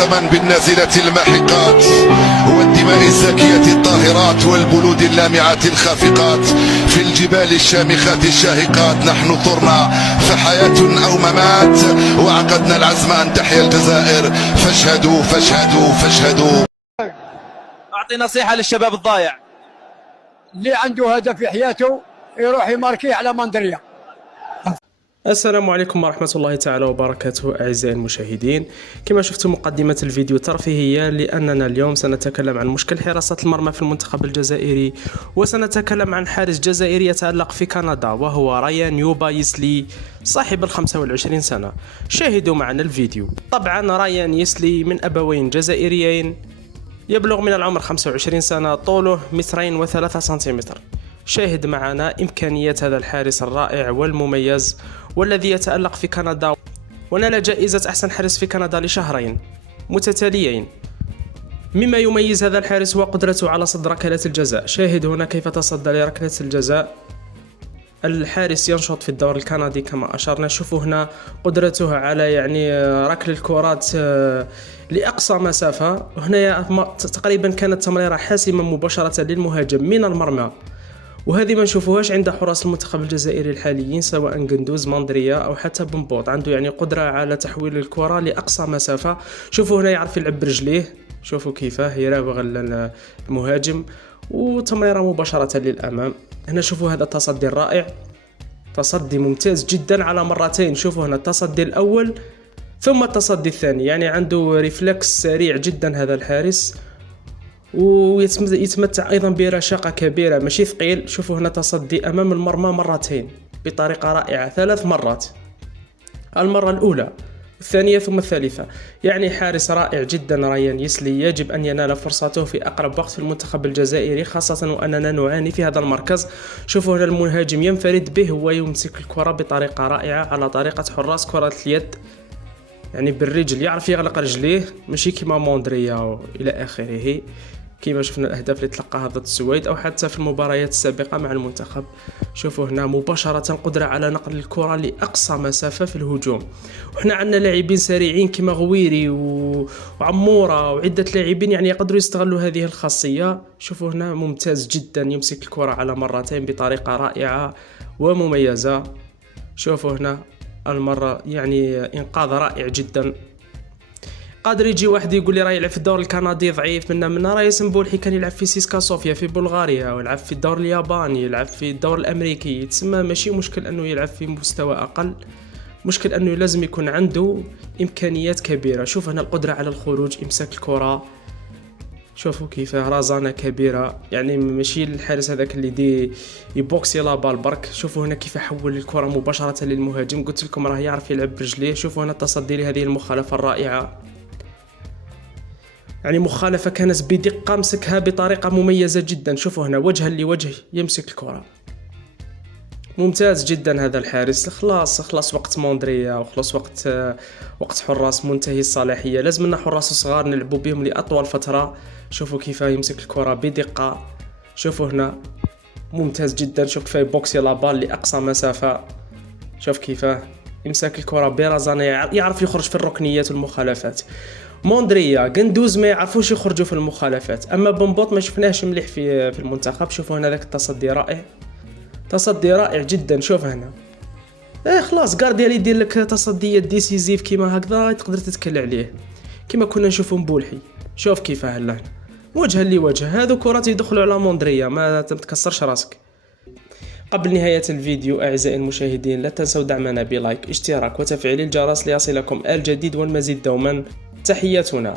قسما بالنازلة الماحقات والدماء الزاكية الطاهرات والبلود اللامعة الخافقات في الجبال الشامخات الشاهقات. نحن ثرنا فحياة أو ممات، وعقدنا العزم أن تحيا الجزائر. فاشهدوا فاشهدوا فاشهدوا. أعطي نصيحة للشباب الضايع. اللي عنده هدف في حياته يروح يماركيه على مندريا. السلام عليكم ورحمة الله تعالى وبركاته أعزائي المشاهدين. كما شفتم مقدمة الفيديو ترفيهية، لأننا اليوم سنتكلم عن مشكل حراسة المرمى في المنتخب الجزائري، وسنتكلم عن حارس جزائري يتألق في كندا وهو ريان يوبايسلي صاحب 25 سنة. شاهدوا معنا الفيديو. طبعا ريان يسلي من أبوين جزائريين، يبلغ من العمر 25 سنة، طوله 2 و3 سنتيمتر. شاهد معنا إمكانيات هذا الحارس الرائع والمميز والذي يتألق في كندا ونال جائزة أحسن حارس في كندا لشهرين متتاليين. مما يميز هذا الحارس هو قدرته على صد ركلات الجزاء. شاهد هنا كيف تصدى لركلة الجزاء. الحارس ينشط في الدوري الكندي كما أشرنا. شوفوا هنا قدرته على ركل الكرات لأقصى مسافة. هنا تقريبا كانت تمريرة حاسمة مباشرة للمهاجم من المرمى، وهذه ما نشوفوهاش عند حراس المنتخب الجزائري الحاليين، سواء قندوز، ماندريا او حتى بنبوط. عنده قدرة على تحويل الكرة لأقصى مسافة. شوفوا هنا يعرف يلعب برجليه، شوفوا كيفاه يراوغ المهاجم وتمريرة مباشرة للأمام. هنا شوفوا هذا التصدي الرائع، تصدي ممتاز جدا على مرتين. شوفوا هنا التصدي الأول ثم التصدي الثاني، عنده ريفلكس سريع جدا هذا الحارس، ويتمتع أيضا برشاقة كبيرة، ماشي ثقيل. شوفوا هنا تصدي أمام المرمى مرتين بطريقة رائعة، 3 مرات، المرة الأولى الثانية ثم الثالثة. حارس رائع جدا ريان يسلي، يجب أن ينال فرصته في أقرب وقت في المنتخب الجزائري، خاصة وأننا نعاني في هذا المركز. شوفوا هنا المهاجم ينفرد به ويمسك الكرة بطريقة رائعة على طريقة حراس كرة اليد، بالرجل، يعرف يغلق رجليه، ماشي كيما موندريا إلى آخره، كما شفنا الأهداف اللي تلقاها ضد السويد أو حتى في المباريات السابقة مع المنتخب. شوفوا هنا مباشرة قدرة على نقل الكرة لأقصى مسافة في الهجوم. وحنا عندنا لاعبين سريعين كما غويري وعمورة وعدة لاعبين يقدروا يستغلوا هذه الخاصية. شوفوا هنا ممتاز جدا، يمسك الكرة على مرتين بطريقة رائعة ومميزة. شوفوا هنا المرة إنقاذ رائع جدا. قادر يجي واحد يقول لي راه يلعب في الدوري الكندي ضعيف منا راه ياسنبولحي كان يلعب في سيسكا صوفيا في بلغاريا، ويلعب في الدوري الياباني، يلعب في الدوري الامريكي. تسمى ماشي مشكل انه يلعب في مستوى اقل، مشكل انه لازم يكون عنده امكانيات كبيره. شوف هنا القدره على الخروج، امساك الكره، شوفوا كيف رازانه كبيره، ماشي الحارس هذاك اللي يبوكسي لا بال برك. شوفوا هنا كيف حول الكره مباشره للمهاجم، قلت لكم راه يعرف يلعب برجليه. شوفوا هنا التصدي لهذه المخالفه الرائعه، مخالفة كانت بدقة، مسكها بطريقة مميزة جدا. شوفوا هنا وجها لوجه يمسك الكرة، ممتاز جدا هذا الحارس. خلاص وقت موندريا وخلاص وقت حراس منتهي الصلاحية. لازم لنا حراس صغار نلعبوا بهم لأطول فترة. شوفوا كيف يمسك الكرة بدقة، شوفوا هنا ممتاز جدا. شوف كيف بوكسي لابال لأقصى مسافة، شوف كيف يمسك الكرة برزانة، يعرف يخرج في الركنيات والمخالفات. موندريا قندوز ما يعرفوش يخرجوا في المخالفات، اما بنبوط ما شفناهش مليح في المنتخب. شوفوا هنا ذاك التصدي رائع، تصدي رائع جدا. شوف هنا خلاص غارديا يدير لك تصديات ديسيزيف كيما هكذا تقدر تتكل عليه كيما كنا نشوفوا مبولحي. شوف كيف هلا وجها لوجه، هذو كرات يدخلوا على موندريا، ما تكسرش راسك. قبل نهاية الفيديو أعزائي المشاهدين لا تنسوا دعمنا بلايك، اشتراك وتفعيل الجرس ليصلكم الجديد والمزيد دوما. تحياتنا.